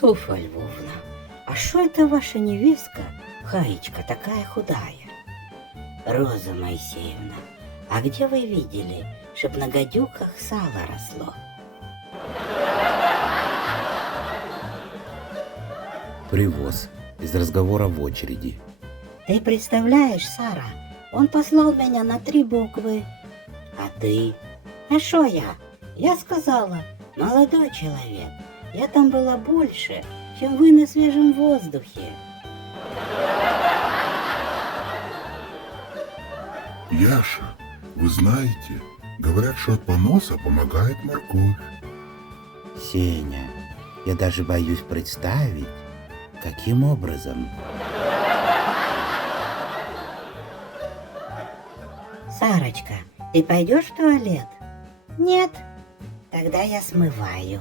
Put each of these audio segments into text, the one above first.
Софья Львовна, а что это ваша невестка, Хаечка, такая худая? Роза Моисеевна, а где вы видели, чтоб на гадюках сало росло? Привоз. Из разговора в очереди. Ты представляешь, Сара, он послал меня на 3 буквы. А ты? А шо я? Я сказала, молодой человек, я там была больше, чем вы на свежем воздухе. Яша, вы знаете, говорят, что от поноса помогает морковь. Сеня, я даже боюсь представить, каким образом. Сарочка, ты пойдешь в туалет? Нет? Тогда я смываю.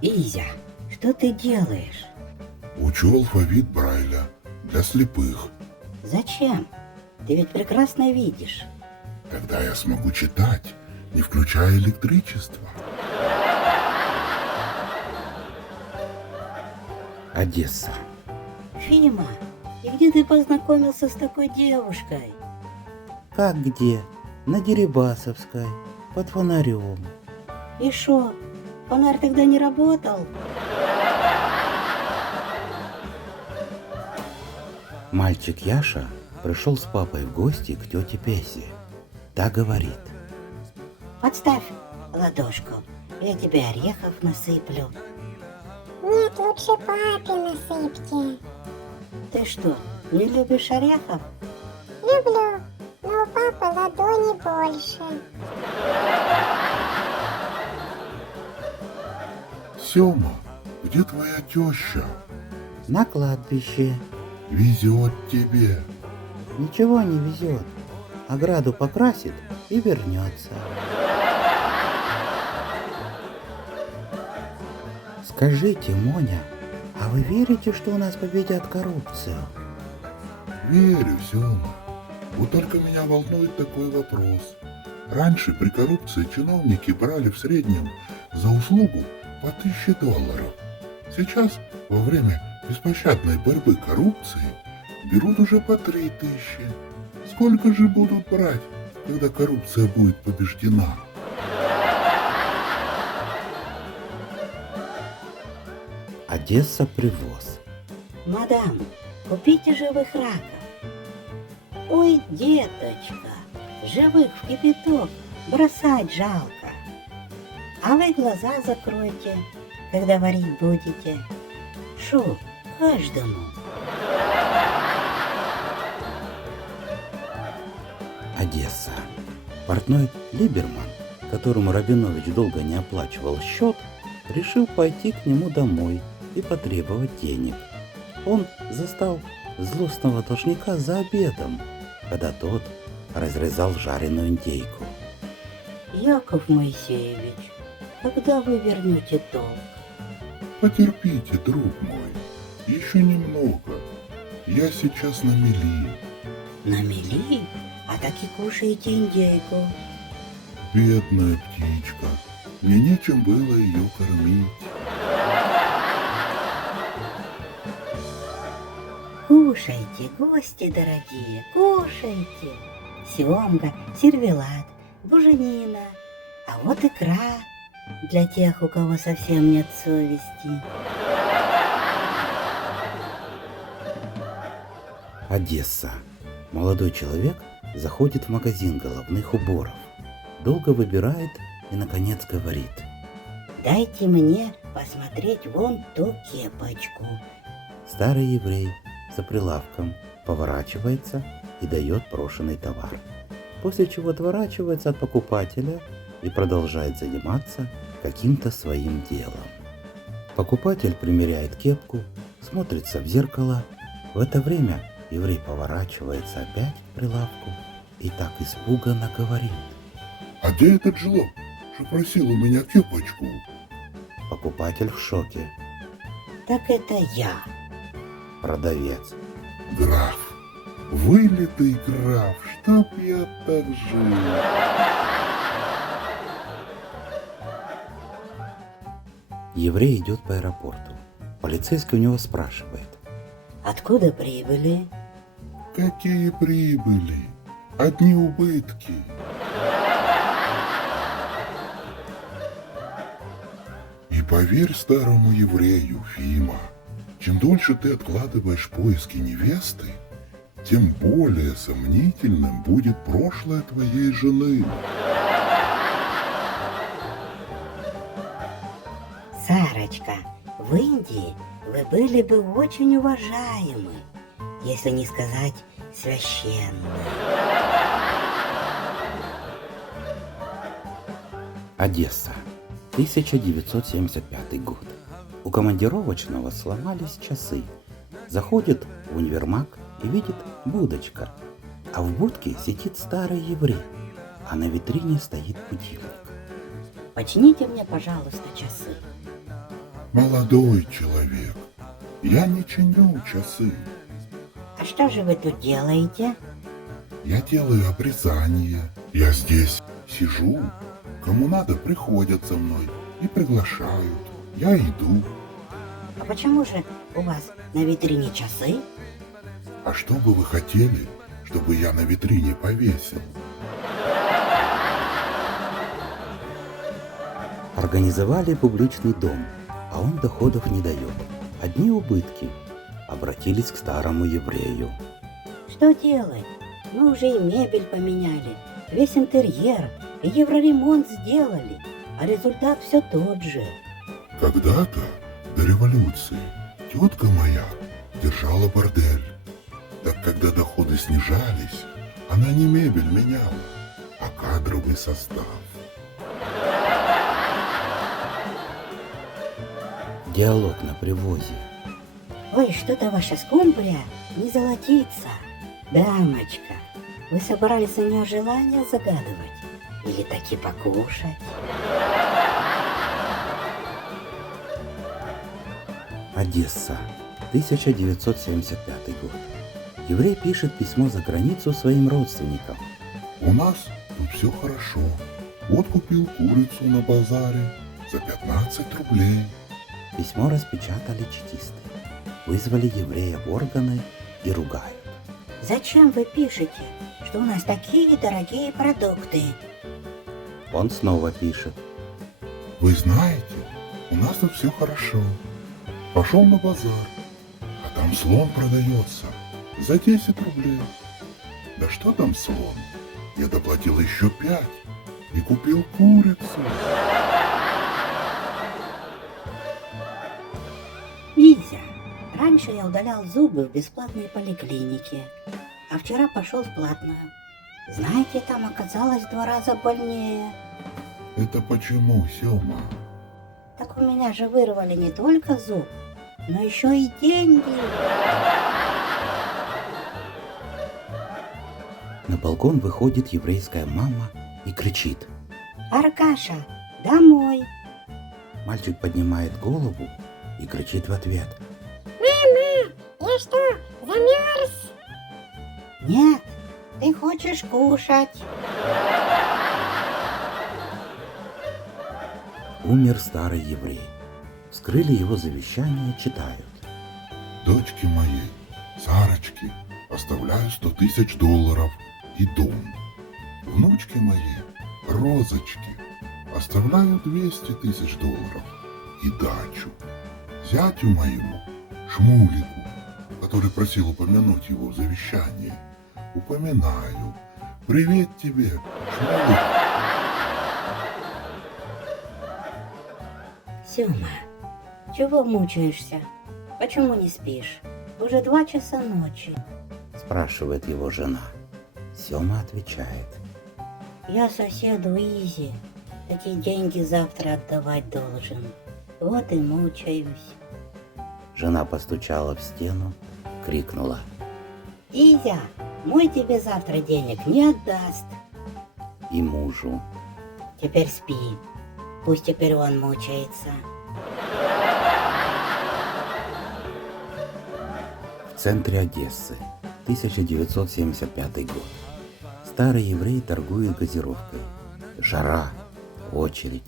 Изя, что ты делаешь? Учу алфавит Брайля для слепых. Зачем? Ты ведь прекрасно видишь. Тогда я смогу читать, не включая электричество. Одесса. Фима, и где ты познакомился с такой девушкой? Как где? На Дерибасовской, под фонарем. И шо, фонарь тогда не работал? Мальчик Яша пришел с папой в гости к тете Песе. Та говорит: Подставь ладошку, я тебе орехов насыплю. Нет, лучше папе насыпьте. Ты что, не любишь орехов? Люблю, но у папы ладони больше. Сёма, где твоя теща? на кладбище. Везет тебе. Ничего не везет. Ограду покрасит и вернется. Скажите, Моня, а вы верите, что у нас победят коррупцию? Верю, Сёма. Вот только меня волнует такой вопрос. Раньше при коррупции чиновники брали в среднем за услугу по $1000. Сейчас, во время беспощадной борьбы коррупции, берут уже по 3000. Сколько же будут брать, когда коррупция будет побеждена? Одесса привоз. Мадам, купите живых раков. Ой, деточка, живых в кипяток бросать жалко. А вы глаза закройте, когда варить будете. Шо, каждому. Одесса. Портной Либерман, которому Рабинович долго не оплачивал счет, решил пойти к нему домой и потребовать денег. Он застал злостного должника за обедом, когда тот разрезал жареную индейку. Яков Моисеевич, когда вы вернете долг? Потерпите, друг мой, еще немного. Я сейчас на мели. На мели? А так и кушаете индейку. Бедная птичка, мне нечем было ее кормить. Кушайте, гости дорогие, кушайте. Семга, сервелат, буженина, а вот икра для тех, у кого совсем нет совести. Одесса. Молодой человек заходит в магазин головных уборов. Долго выбирает и, наконец, говорит: Дайте мне посмотреть вон ту кепочку. Старый еврей за прилавком поворачивается и дает брошенный товар. После чего отворачивается от покупателя и продолжает заниматься каким-то своим делом. Покупатель примеряет кепку, смотрится в зеркало. В это время еврей поворачивается опять к прилавку и так испуганно говорит: А где этот жлоб, что просил у меня кепочку? Покупатель в шоке. Так это я. Продавец: Граф, вылитый граф, чтоб я так жил. Еврей идет по аэропорту. Полицейский у него спрашивает. Откуда прибыли? Какие прибыли? Одни убытки. И поверь старому еврею, Фима, чем дольше ты откладываешь поиски невесты, тем более сомнительным будет прошлое твоей жены. Сарочка, в Индии вы были бы очень уважаемы, если не сказать священны. Одесса, 1975 год. У командировочного сломались часы. Заходит в универмаг и видит будочка. А в будке сидит старый еврей, а на витрине стоит будильник. Почините мне, пожалуйста, часы. Молодой человек, я не чиню часы. А что же вы тут делаете? Я делаю обрезание. Я здесь сижу. Кому надо, приходят за мной и приглашают. Я иду. А почему же у вас на витрине часы? А что бы вы хотели, чтобы я на витрине повесил? Организовали публичный дом, а он доходов не дает. Одни убытки. Обратились к старому еврею. Что делать? Мы уже и мебель поменяли, весь интерьер, и евроремонт сделали, а результат все тот же. Когда-то, до революции, тетка моя держала бордель. Так когда доходы снижались, она не мебель меняла, а кадровый состав. Диалог на привозе. Ой, что-то ваша скумбрия не золотится. Дамочка, вы собрались на нее желание загадывать? Или таки покушать? Одесса, 1975 год. Еврей пишет письмо за границу своим родственникам. У нас тут все хорошо. Вот купил курицу на базаре за 15 рублей. Письмо распечатали чекисты. Вызвали еврея в органы и ругают. Зачем вы пишете, что у нас такие дорогие продукты? Он снова пишет. Вы знаете, у нас тут все хорошо. Пошел на базар, а там слон продается за 10 рублей. Да что там слон? Я доплатил еще 5 и купил курицу. Изя, раньше я удалял зубы в бесплатной поликлинике, а вчера пошел в платную. Знаете, там оказалось в 2 раза больнее. Это почему, Сема? Так у меня же вырвали не только зуб, но еще и деньги. На балкон выходит еврейская мама и кричит. Аркаша, домой. Мальчик поднимает голову и кричит в ответ. Мама, я что, замерз? Нет, ты хочешь кушать. Умер старый еврей. Вскрыли его завещание, читают. Дочке моей, Сарочке, оставляю 100 тысяч долларов и дом. Внучке моей, Розочке, оставляю 200 тысяч долларов и дачу. Зятю моему, Шмулику, который просил упомянуть его в завещании, упоминаю. Привет тебе, Шмулик. Сёма, чего мучаешься? Почему не спишь? Уже 2 часа ночи. Спрашивает его жена. Сёма отвечает. Я соседу Изи такие деньги завтра отдавать должен. Вот и мучаюсь. Жена постучала в стену, крикнула. Изя, мой тебе завтра денег не отдаст. И мужу. Теперь спи. Пусть теперь он мучается. В центре Одессы, 1975 год. Старый еврей торгует газировкой. Жара. Очередь.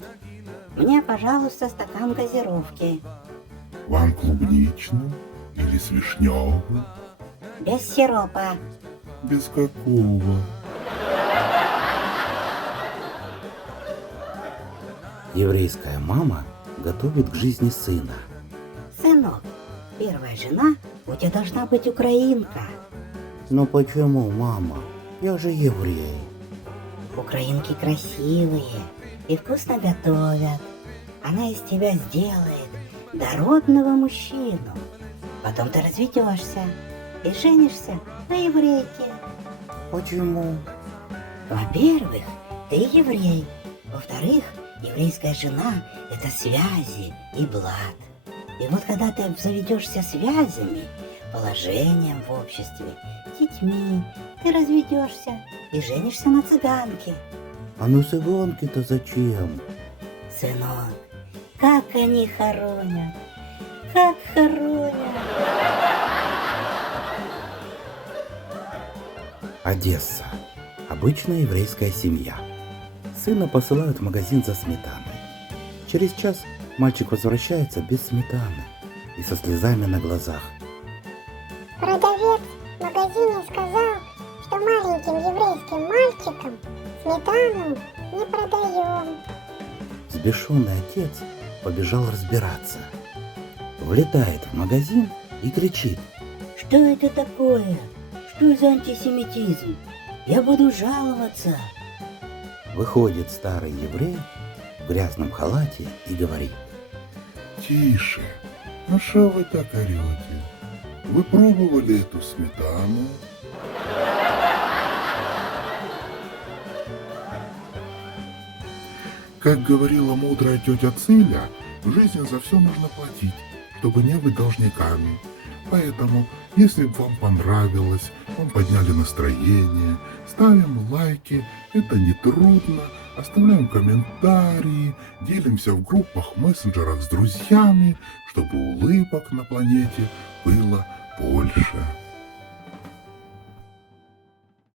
Мне, пожалуйста, стакан газировки. Вам клубничную или с вишневым? Без сиропа. Без какого? Еврейская мама готовит к жизни сына. Сынок, первая жена у тебя должна быть украинка. Но почему, мама? Я же еврей. Украинки красивые и вкусно готовят. Она из тебя сделает дородного мужчину. Потом ты разведешься и женишься на еврейке. Почему? Во-первых, ты еврей. Во-вторых, еврейская жена – это связи и блат. И вот когда ты заведешься связями, положением в обществе, детьми, ты разведешься и женишься на цыганке. А ну цыганки-то зачем? Сынок, как они хоронят, как хоронят. Одесса. Обычная еврейская семья. Сына посылают в магазин за сметаной. Через час мальчик возвращается без сметаны и со слезами на глазах. Продавец в магазине сказал, что маленьким еврейским мальчикам сметану не продаем. Взбешенный отец побежал разбираться. Влетает в магазин и кричит. Что это такое? Что за антисемитизм? Я буду жаловаться. Выходит старый еврей в грязном халате и говорит. Тише. Ну что вы так орете? Вы пробовали эту сметану? Как говорила мудрая тетя Циля, в жизни за все нужно платить, чтобы не быть должниками. Поэтому, если вам понравилось, вам подняли настроение, ставим лайки, это не трудно, оставляем комментарии, делимся в группах, мессенджерах с друзьями, чтобы улыбок на планете было больше.